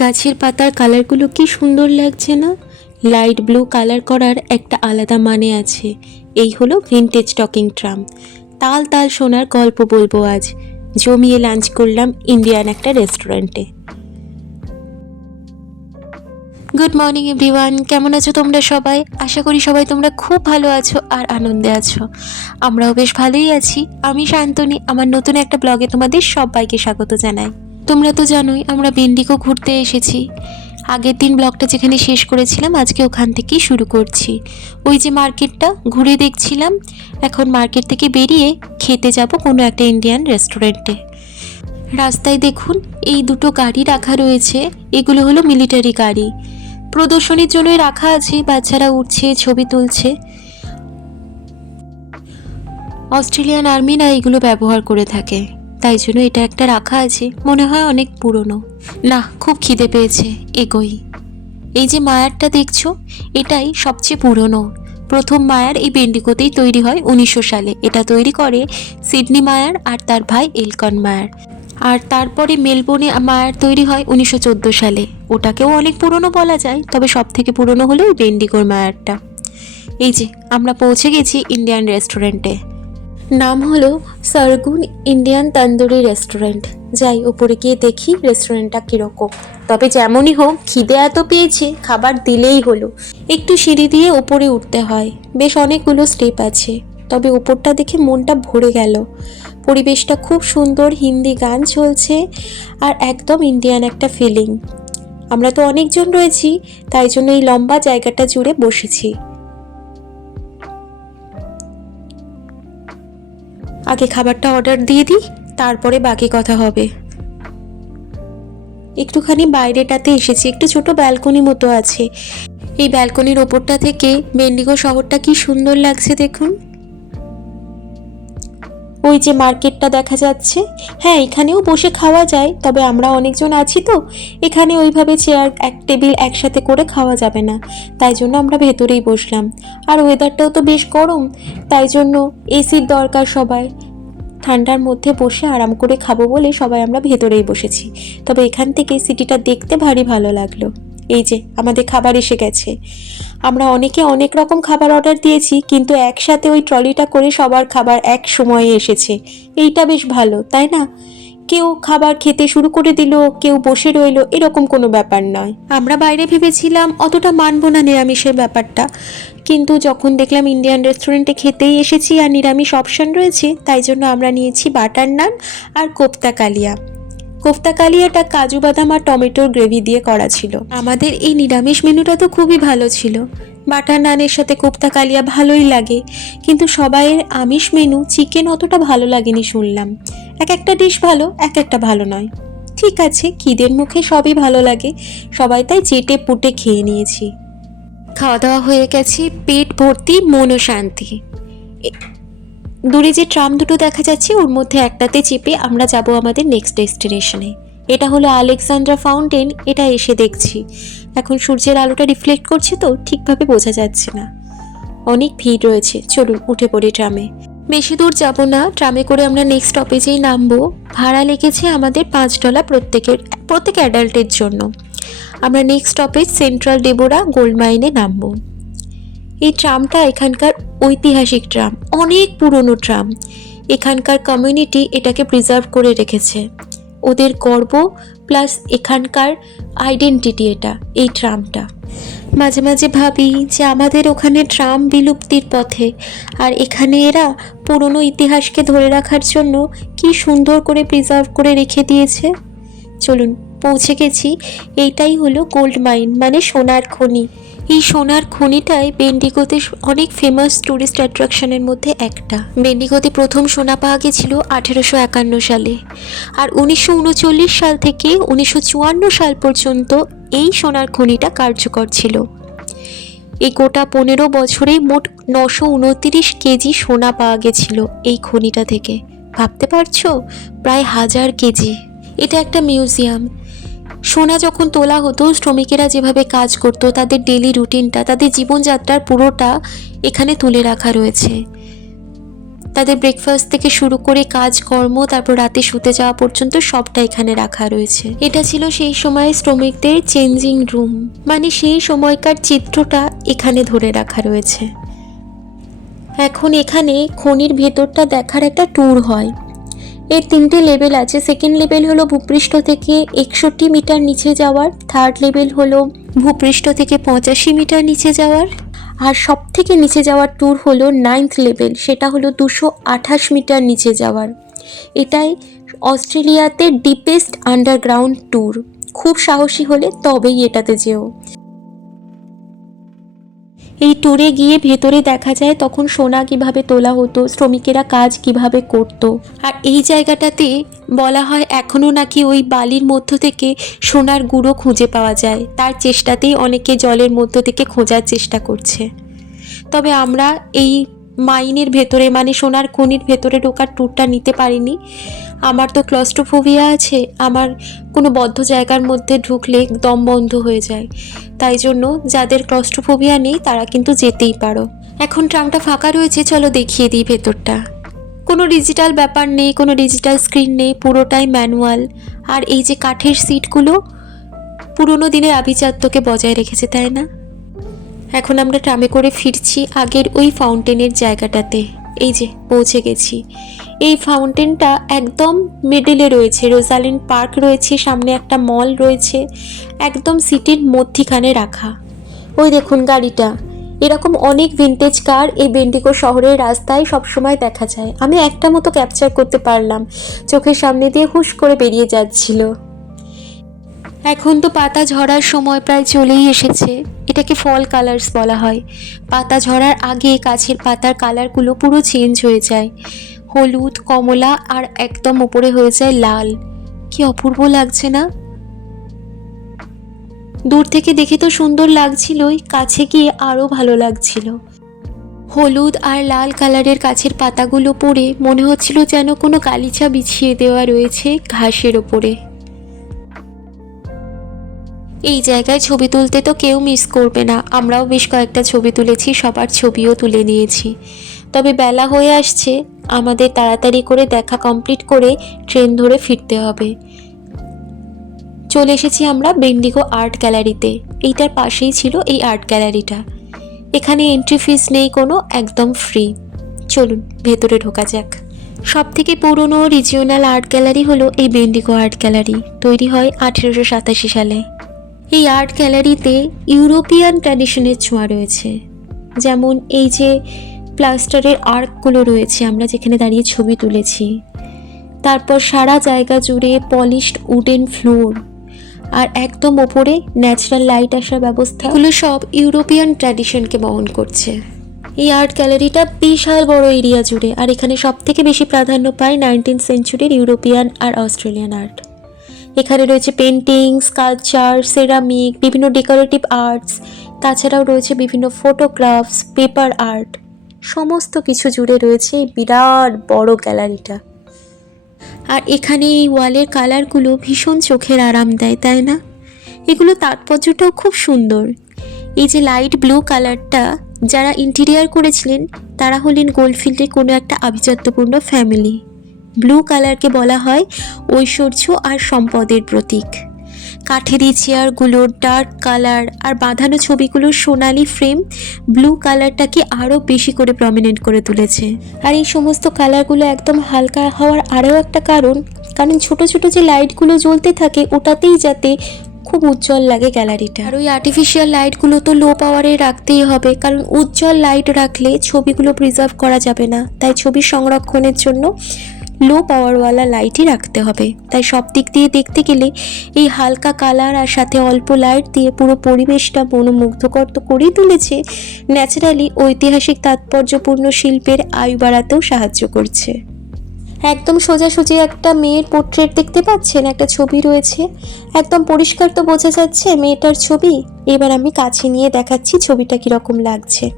গাছের পাতার কালারগুলো কি সুন্দর লাগছে না? লাইট ব্লু কালার করার একটা আলাদা মানে আছে। এই হলো ভিনটেজ টকিং ট্রাম তাল তাল সোনার গল্প বলব আজ। জমিয়ে লাঞ্চ করলাম ইন্ডিয়ান একটা রেস্টুরেন্টে গুড মর্নিং এভরিওয়ান কেমন আছো তোমরা সবাই? আশা করি সবাই তোমরা খুব ভালো আছো আর আনন্দে আছো। আমরাও বেশ ভালোই আছি। আমি শান্তনী। আমার নতুন একটা ব্লগে তোমাদের সবাইকে স্বাগত জানাই। তোমরা তো জানোই, আমরা বেন্ডিকো ঘুরতে এসেছি। আগের দিন ব্লগটা যেখানে শেষ করেছিলাম, আজকে ওখান থেকেই শুরু করছি। ওই যে মার্কেটটা, ঘুরে দেখছিলাম। এখন মার্কেট থেকে বেরিয়ে খেতে যাব কোনো একটা ইন্ডিয়ান রেস্টুরেন্টে। রাস্তায় দেখুন, এই দুটো গাড়ি রাখা রয়েছে। এগুলো হলো মিলিটারি গাড়ি। প্রদর্শনীর জন্যই রাখা আছে, বাচ্চারা উঠছে, ছবি তুলছে। অস্ট্রেলিয়ান আর্মিরা এগুলো ব্যবহার করে থাকে। তাই জন্য এটা একটা রাখা আছে। মনে হয় অনেক পুরনো। না, খুব খিদে পেয়েছে, এগোই। এই যে মায়ারটা দেখছ, এটাই সবচেয়ে পুরনো। প্রথম মায়ার এই বেন্ডিকোতেই তৈরি হয় উনিশশো সালে। এটা তৈরি করে সিডনি মায়ার আর তার ভাই এলকন মায়ার। আর তারপরে মেলবোর্নে মায়ার তৈরি হয় উনিশশো চোদ্দ সালে। ওটাকেও অনেক পুরনো বলা যায়, তবে সব থেকে পুরনো হলো ওই বেন্ডিকোর মায়ারটা। এই যে, আমরা পৌঁছে গেছি ইন্ডিয়ান রেস্টুরেন্টে। নাম হলো সারগুন ইন্ডিয়ান তন্দুরি রেস্টুরেন্ট। যাই ওপরে গিয়ে দেখি রেস্টুরেন্টটা কীরকম। তবে যেমনই হোক, খিদে এত পেয়েছে, খাবার দিলেই হলো। একটু সিঁড়ি দিয়ে ওপরে উঠতে হয়। বেশ অনেকগুলো স্টেপ আছে। তবে উপরটা দেখে মনটা ভরে গেল। পরিবেশটা খুব সুন্দর, হিন্দি গান চলছে আর একদম ইন্ডিয়ান একটা ফিলিং আমরা তো অনেকজন রয়েছি, তাই জন্য এই লম্বা জায়গাটা জুড়ে বসেছি। আগে খাবারটা অর্ডার দিয়ে দিই, তারপরে বাকি কথা হবে। একটুখানি বাইরেটাতে এসেছি, একটু ছোট ব্যালকনি মতো আছে। এই ব্যালকনির ওপরটা থেকে বেন্ডিগো শহরটা কি সুন্দর লাগছে দেখুন। ওই যে মার্কেটটা দেখা যাচ্ছে। হ্যাঁ এখানেও বসে খাওয়া যায়, তবে আমরা অনেকজন আছি তো। এখানে ওইভাবে চেয়ার এক টেবিল একসাথে করে খাওয়া যাবে না। তাই জন্য আমরা ভেতরেই বসলাম। আর ওয়েদারটাও তো বেশ গরম, তাই জন্য এসির দরকার সবাই। ঠান্ডার মধ্যে বসে আরাম করে খাব বলে সবাই আমরা ভেতরেই বসেছি। তবে এখান থেকে সিটিটা দেখতে ভারী ভালো লাগল। এই যে, আমাদের খাবার এসে গেছে। আমরা অনেকে অনেক রকম খাবার অর্ডার দিয়েছি, কিন্তু একসাথে ওই ট্রলিটা করে সবার খাবার এক সময়ে এসেছে। এইটা বেশ ভালো, তাই না? কেউ খাবার খেতে শুরু করে দিল, কেউ বসে রইল, এরকম কোনো ব্যাপার নয়। আমরা বাইরে ভেবেছিলাম অতটা মানবো না নিরামিষের ব্যাপারটা। কিন্তু যখন দেখলাম ইন্ডিয়ান রেস্টুরেন্টে খেতেই এসেছি আর নিরামিষ অপশন রয়েছে, তাই জন্য আমরা নিয়েছি বাটার নান আর কোপ্তা কালিয়া। কোফতা কালিয়াটা কাজু বাদাম আর টমেটোর গ্রেভি দিয়ে করা ছিল। আমাদের এই নিরামিষ মেনুটা তো খুবই ভালো ছিল। বাটার নানের সাথে কোপ্তা কালিয়া ভালোই লাগে, কিন্তু সবাইয়ের আমিষ মেনু চিকেন অতটা ভালো লাগেনি শুনলাম। এক একটা ডিশ ভালো, এক একটা ভালো নয়। ঠিক আছে কিদের মুখে সবই ভালো লাগে, সবাই তাই চেটে পুটে খেয়ে নিয়েছি। খাওয়া দাওয়া হয়ে গেছে, পেট ভর্তি, মনও শান্তি। দূরে যে ট্রাম দুটো দেখা যাচ্ছে, ওর মধ্যে একটাতে চেপে আমরা যাব আমাদের নেক্সট ডেস্টিনেশনে এটা হলো আলেকজান্ড্রা ফাউন্টেন, এটা এসে দেখছি। এখন সূর্যের আলোটা রিফ্লেক্ট করছে তো, ঠিকভাবে বোঝা যাচ্ছে না। অনেক ভিড় রয়েছে, চলুন উঠে পড়ি ট্রামে। বেশি দূর যাব না, ট্রামে করে আমরা নেক্সট স্টপেজেই নামবো। ভাড়া লেগেছে আমাদের পাঁচ ডলার প্রত্যেকের, প্রত্যেক অ্যাডাল্টের জন্য। আমরা next stoppage central Deborah gold মাইনে নামবো। এই ট্রামটা এখানকার ঐতিহাসিক ট্রাম, অনেক পুরনো ট্রাম। এখানকার কমিউনিটি এটাকে প্রিজার্ভ করে রেখেছে। ওদের গর্ব প্লাস এখানকার আইডেন্টিটি এটা, এই ট্রামটা। মাঝে মাঝে ভাবি যে আমাদের ওখানে ট্রাম বিলুপ্তির পথে, আর এখানে এরা পুরনো ইতিহাসকে ধরে রাখার জন্য কি সুন্দর করে প্রিজার্ভ করে রেখে দিয়েছে। চলুন, পৌঁছে গেছি। এইটাই হলো গোল্ড মাইন মানে সোনার খনি। এই সোনার খনিটাই বেন্ডিগোতে অনেক ফেমাস ট্যুরিস্ট অ্যাট্রাকশনের মধ্যে একটা। বেন্ডিগোতে প্রথম সোনা পাওয়া গেছিল আঠেরোশো একান্ন সালে। আর উনিশশো উনচল্লিশ সাল থেকে উনিশশো চুয়ান্ন সাল পর্যন্ত এই সোনার খনিটা কার্যকর ছিল। এই গোটা পনেরো বছরে মোট নশো উনতিরিশ কেজি সোনা পাওয়া গেছিল এই খনিটা থেকে। ভাবতে পারছ? প্রায় হাজার কেজি। এটা একটা মিউজিয়াম। সোনা যখন তোলা হতো, শ্রমিকেরা যেভাবে কাজ করতো, তাদের ডেলি রুটিনটা তাদের জীবনযাত্রার পুরোটা এখানে তুলে রাখা রয়েছে। তাদের ব্রেকফাস্ট থেকে শুরু করে কাজকর্ম, তারপর রাতে শুতে যাওয়া পর্যন্ত সবটা এখানে রাখা রয়েছে। এটা ছিল সেই সময় শ্রমিকদের চেঞ্জিং রুম মানে সেই সময়কার চিত্রটা এখানে ধরে রাখা রয়েছে। এখন এখানে খনির ভেতরটা দেখার একটা ট্যুর হয়। এর তিনটে লেভেল আছে। সেকেন্ড লেভেল হলো ভূপৃষ্ঠ থেকে একষট্টি মিটার নিচে যাওয়ার। থার্ড লেভেল হলো ভূপৃষ্ঠ থেকে পঁচাশি মিটার নিচে যাওয়ার। আর সব থেকে নিচে যাওয়ার ট্যুর হলো নাইন্থ লেভেল সেটা হলো দুশো আঠাশ মিটার নিচে যাওয়ার। এটাই অস্ট্রেলিয়াতে ডিপেস্ট আন্ডারগ্রাউন্ড ট্যুর খুব সাহসী হলে তবেই এটাতে যেও। এই ট্যুরে গিয়ে ভেতরে দেখা যায় তখন সোনা কীভাবে তোলা হতো, শ্রমিকেরা কাজ কীভাবে করত। আর এই জায়গাটাতে বলা হয় এখনও নাকি ওই বালির মধ্য থেকে সোনার গুঁড়ো খুঁজে পাওয়া যায়। তার চেষ্টাতেই অনেকে জলের মধ্য থেকে খোঁজার চেষ্টা করছে। তবে আমরা এই মাইনের ভেতরে মানে সোনার খনির ভেতরে ঢোকার ট্যুরটা নিতে পারিনি। আমার তো ক্লস্ট্রোফোবিয়া আছে, আমার কোনো বদ্ধ জায়গার মধ্যে ঢুকলে দম বন্ধ হয়ে যায়। তাই জন্য যাদের ক্লস্ট্রোফোবিয়া নেই, তারা কিন্তু যেতেই পারো। এখন ট্রামটা ফাঁকা রয়েছে, চলো দেখিয়ে দিই ভেতরটা। কোনো ডিজিটাল ব্যাপার নেই, কোনো ডিজিটাল স্ক্রিন নেই, পুরোটাই ম্যানুয়াল আর এই যে কাঠের সিটগুলো পুরোনো দিনের আভিজাত্যকে বজায় রেখেছে, তাই না? এখন আমরা ট্রামে করে ফিরছি আগের ওই ফাউন্টেনের জায়গাটাতে। এই যে, পৌঁছে গেছি। এই ফাউন্টেনটা একদম মিডলে রয়েছে, রোজালিন পার্ক রয়েছে, সামনে একটা মল রয়েছে, একদম সিটির মধ্যিখানে রাখা। ওই দেখুন গাড়িটা। এরকম অনেক ভিনটেজ কার এই বেন্ডিগো শহরের রাস্তায় সবসময় দেখা যায়। আমি একটা মতো ক্যাপচার করতে পারলাম। চোখের সামনে দিয়ে হুশ করে বেরিয়ে যাচ্ছিল। এখন তো পাতা ঝরার সময় প্রায় চলেই এসেছে। এটাকে ফল কালার্স বলা হয়। পাতা ঝরার আগে গাছের পাতার কালারগুলো পুরো চেঞ্জ হয়ে যায়। হলুদ, কমলা আর একদম উপরে হয়ে যায় লাল। কি অপূর্ব লাগছে না? দূর থেকে দেখে তো সুন্দর লাগছিলই, কাছে গিয়ে আরও ভালো লাগছিল। হলুদ আর লাল কালারের গাছের পাতাগুলো পড়ে মনে হচ্ছিল যেন কোনো গালিচা বিছিয়ে দেওয়া রয়েছে ঘাসের ওপরে এই জায়গায় ছবি তুলতে তো কেউ মিস করবে না। আমরাও বেশ কয়েকটা ছবি তুলেছি, সবার ছবিও তুলে নিয়েছি। তবে বেলা হয়ে আসছে, আমাদের তাড়াতাড়ি করে দেখা কমপ্লিট করে ট্রেন ধরে ফিরতে হবে। চলে এসেছি আমরা বেন্ডিগো আর্ট গ্যালারিতে এইটার পাশেই ছিল এই আর্ট গ্যালারিটা এখানে এন্ট্রি ফিস নেই কোনো, একদম ফ্রি চলুন, ভেতরে ঢোকা যাক। সব থেকে পুরনো রিজিওনাল আর্ট গ্যালারি হলো এই বেন্ডিগো আর্ট গ্যালারি তৈরি হয় আঠেরোশো সাতাশি সালে। এই আর্ট গ্যালারিতে ইউরোপিয়ান ট্র্যাডিশনের ছোঁয়া রয়েছে। যেমন এই যে প্লাস্টারের আর্কগুলো রয়েছে, আমরা যেখানে দাঁড়িয়ে ছবি তুলেছি। তারপর সারা জায়গা জুড়ে পলিশড উডেন ফ্লোর আর একদম ওপরে ন্যাচারাল লাইট আসার ব্যবস্থা এগুলো সব ইউরোপিয়ান ট্র্যাডিশনকে বহন করছে। এই আর্ট গ্যালারিটা বিশাল বড় এরিয়া জুড়ে, আর এখানে সব থেকে বেশি প্রাধান্য পায় নাইনটিন সেঞ্চুরির ইউরোপিয়ান আর অস্ট্রেলিয়ান আর্ট। এখানে রয়েছে পেন্টিং স্কালচার সেরামিক বিভিন্ন ডেকোরেটিভ আর্টস তাছাড়াও রয়েছে বিভিন্ন ফটোগ্রাফস পেপার আর্ট সমস্ত কিছু জুড়ে রয়েছে এই বিরাট বড় গ্যালারিটা আর এখানে এই ওয়ালের কালারগুলো ভীষণ চোখের আরাম দেয়, তাই না? এগুলো তাৎপর্যটাও খুব সুন্দর। এই যে লাইট ব্লু কালারটা যারা ইন্টেরিয়ার করেছিলেন, তারা হলেন গোল্ডফিল্ডে কোনো একটা আভিজাত্যপূর্ণ ফ্যামিলি ব্লু কালারকে বলা হয় ঐশ্বর্য আর সম্পদের প্রতীক। কাঠের চেয়ারগুলোর ডার্ক কালার আর বাঁধানো ছবিগুলোর সোনালি ফ্রেম ব্লু কালারটাকে আরও বেশি করে প্রমিনেন্ট করে তুলেছে। আর এই সমস্ত কালারগুলো একদম হালকা হওয়ার আরও একটা কারণ কারণ ছোট ছোট যে লাইটগুলো জ্বলতে থাকে ওটাতেই যাতে খুব উজ্জ্বল লাগে গ্যালারিটা। আর ওই আর্টিফিশিয়াল লাইটগুলো তো লো পাওয়ারে রাখতেই হবে, কারণ উজ্জ্বল লাইট রাখলে ছবিগুলো প্রিজার্ভ করা যাবে না। তাই ছবি সংরক্ষণের জন্য লো পাওয়ারওয়ালা লাইটই রাখতে হবে তাই সব দিক দিয়ে দেখতে গেলে এই হালকা কালার আর সাথে অল্প লাইট দিয়ে পুরো পরিবেশটা মনোমুগ্ধকর তো করেই তুলেছে ন্যাচারালি ঐতিহাসিক তাৎপর্যপূর্ণ শিল্পের আয়ু বাড়াতেও সাহায্য করছে একদম সোজাসুজি একটা মেয়ের পোর্ট্রেট দেখতে পাচ্ছেন, একটা ছবি রয়েছে। একদম পরিষ্কার তো বোঝা যাচ্ছে মেয়েটার ছবি। এবার আমি কাছে নিয়ে দেখাচ্ছি ছবিটা কীরকম লাগছে।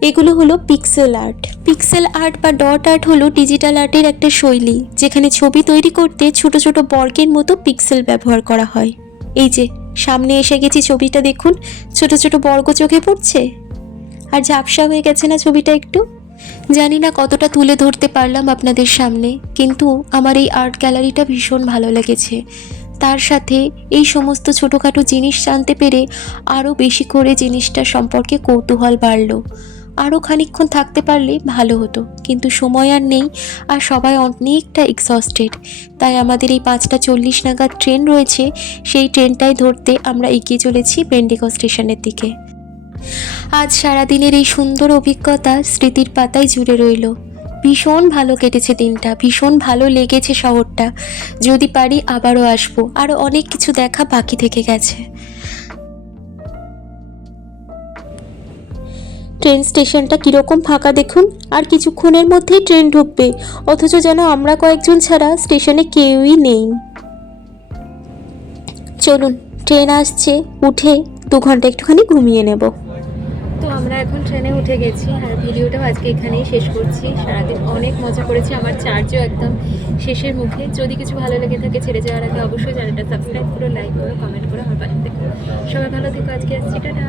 এগুলো হলো পিক্সেল আর্ট পিক্সেল আর্ট বা ডট আর্ট হলো ডিজিটাল আর্টের একটা শৈলী, যেখানে ছবি তৈরি করতে ছোট ছোট বর্গের মতো পিক্সেল ব্যবহার করা হয়। এই যে, সামনে এসে গেছি ছবিটা দেখুন। ছোট ছোট বর্গ চোখে পড়ছে। আর ঝাপসা হয়ে গেছে না ছবিটা একটু? জানি না কতটা তুলে ধরতে পারলাম আপনাদের সামনে, কিন্তু আমার এই আর্ট গ্যালারিটা ভীষণ ভালো লেগেছে। তার সাথে এই সমস্ত ছোটোখাটো জিনিস জানতে পেরে আরও বেশি করে জিনিসটা সম্পর্কে কৌতূহল বাড়ল। আরও খানিকক্ষণ থাকতে পারলে ভালো হতো, কিন্তু সময় আর নেই আর সবাই অনেকটা এক্সস্টেড তাই আমাদের এই পাঁচটা চল্লিশ নাগাদ ট্রেন রয়েছে, সেই ট্রেনটাই ধরতে আমরা এগিয়ে চলেছি বেন্ডিগো স্টেশনের দিকে। আজ সারাদিনের এই সুন্দর অভিজ্ঞতা স্মৃতির পাতায় জুড়ে রইল। ভীষণ ভালো কেটেছে দিনটা, ভীষণ ভালো লেগেছে শহরটা। যদি পারি আবারও আসব আরও অনেক কিছু দেখা বাকি থেকে গেছে। ট্রেন স্টেশনটা কীরকম ফাঁকা দেখুন? আর কিছুক্ষণের মধ্যেই ট্রেন ঢুকবে, অথচ যেন আমরা কয়েকজন ছাড়া স্টেশনে কেউই নেই। চলুন, ট্রেন আসছে, উঠে দু ঘণ্টা একটুখানি ঘুমিয়ে নেব। তো আমরা এখন ট্রেনে উঠে গেছি আর ভিডিওটাও আজকে এখানেই শেষ করছি। সারাদিন অনেক মজা করেছি, আমার চার্জও একদম শেষের মুখে। যদি কিছু ভালো লেগে থাকে ছেড়ে যাওয়ার আগে অবশ্যই চ্যানেলটা সাবস্ক্রাইব করো, লাইক করো কমেন্ট করো আমার পাশে দেখো সবাই ভালো থেকো, আজকে আসছি, টাটা।